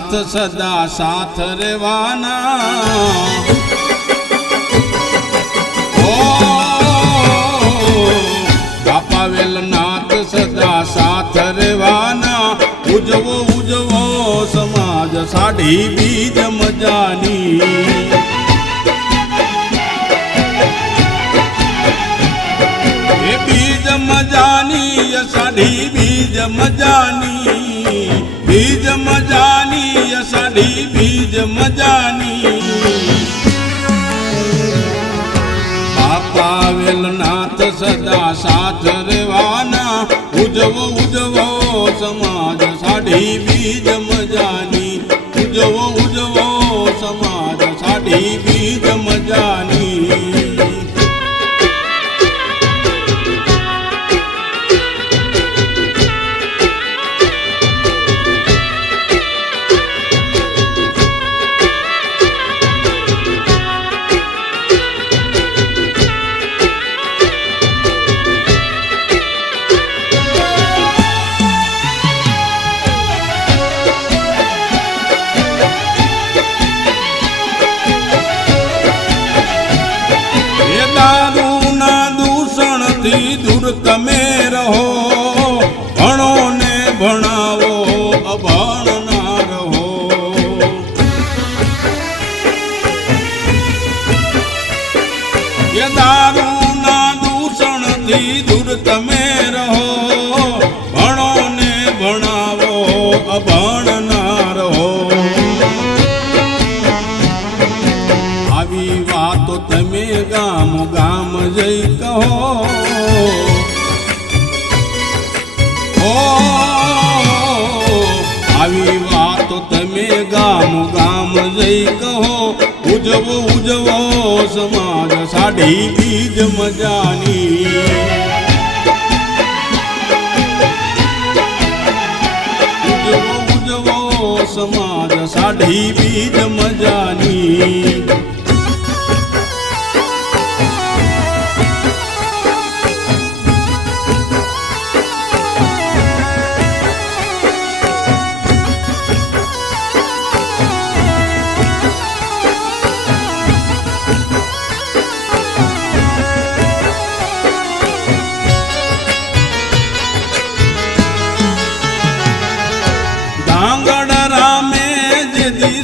નાથ સદા સાથ રેવાના બાપા વેલનાથ સદા સાથ રેવાના ઉજવો ઉજવો સમાજ સાઢી બીજ મજાની એ બીજ મજાની સાઢી બીજ મજાની બીજ મજાની સાઢી બીજ મજાની બાપા વેલનાથ સદા સાથ રેવાના ઉજવો ઉજવો સમાજ સાઢી બીજ મજાની ઉજવો ઉજવો સમાજ સાઢી બીજ મજાની દૂર તમે રહો ભણો ને ભણાવો અભણ ના રહો એ દારૂ ના દૂષણ થી દૂર તમે રહો ભણો ને ભણાવો અભણ ના રહો આવી વાતો તમે ગામ ગામ જઈ કહો આવી વાતો તમે ગામ ગામ જઈ કહો ઉજવો ઉજવો સમાજ સાઢી બીજ મજાની ઉજવો ઉજવો સમાજ સાઢી બીજ મજાની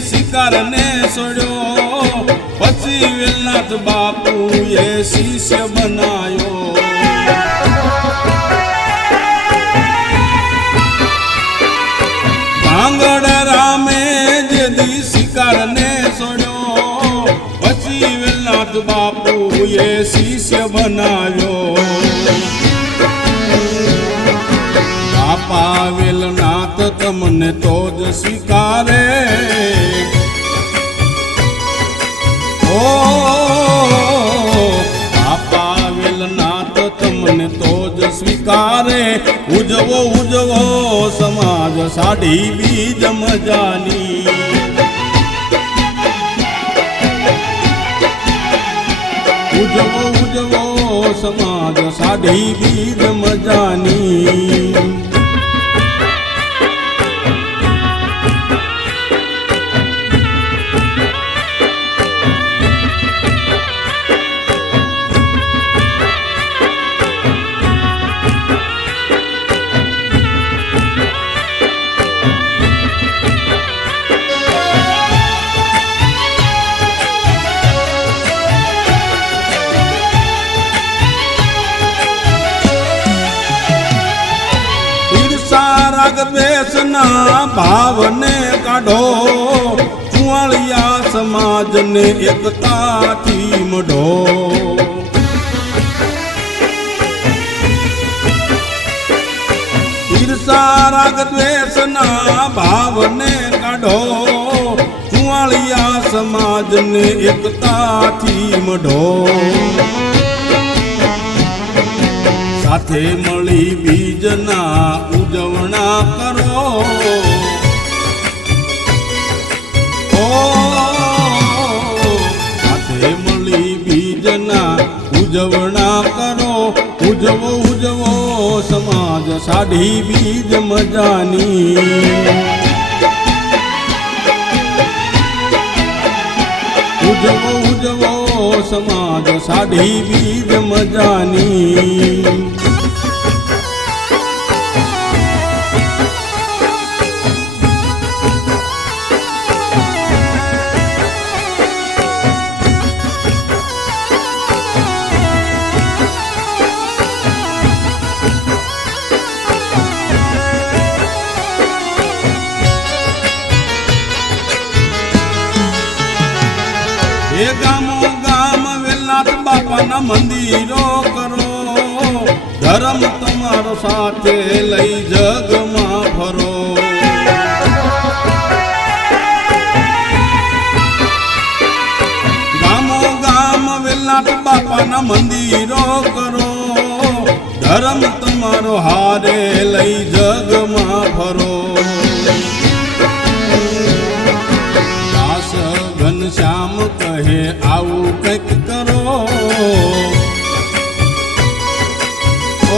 શિકારને છોડ્યો પછી વેલનાથ બાપુએ શિષ્ય બનાયો ભાંગડ રામે જેદી શિકારને છોડ્યો પછી વેલનાથ બાપુએ શિષ્ય બનાવ્યો બાપા વેલનાથ તમને તો જ સ્વીકારે બાપા વેલનાથ તમને તો જ સ્વીકારે ઉજવો ઉજવો સમાજ સાઢી બીજ મજાની ઉજવો ઉજવો સમાજ સાઢી બીજ મજાની રાગ દ્વેષના ભાવને કાઢો ચુવાળિયા સમાજને એકતાથી મઢો ઈર્ષા રાગ દ્વેષના ભાવને કાઢો ચુવાળિયા સમાજને એકતાથી મઢો સાથે મળી બીજના ઉજવણા કરો સાથે મળી બીજના ઉજવણા કરો ઉજવો ઉજવો સમાજ સાઢી બીજ મજાની ઉજવો ઉજવો સમાજ સાઢી બીજ મજાની. એ ગામો ગામ વેલનાથ બાપાના મંદિરો કરો, ધર્મ તમારો સાથે લઈ જગમાં ફરો. ગામો ગામ વેલનાથ બાપાના મંદિરો કરો, ધર્મ તમારો હારે લઈ જગમાં ફરો. ઘનશ્યામ કહે આવું કંઈક કરો,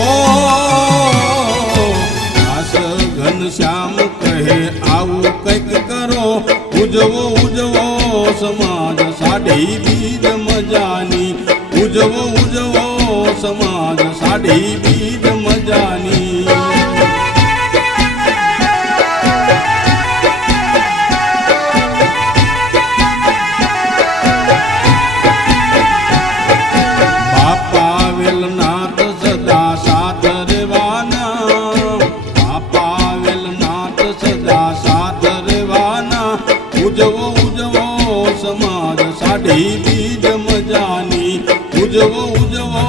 ઓ દાસ ઘનશ્યામ કહે આવું કંઈક કરો. ઉજવો ઉજવો સમાજ સાઢી બીજ મજાની, ઉજવો ઉજવો સમાજ સાઢી બીજ મજાની. ઉજવો ઉજવો સમાજ સાઢી બીજ મજાની, ઉજવો ઉજવો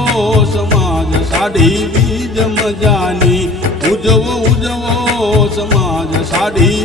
સમાજ સાઢી બીજ મજાની, ઉજવો ઉજવો સમાજ સાઢી